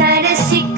inside a secret.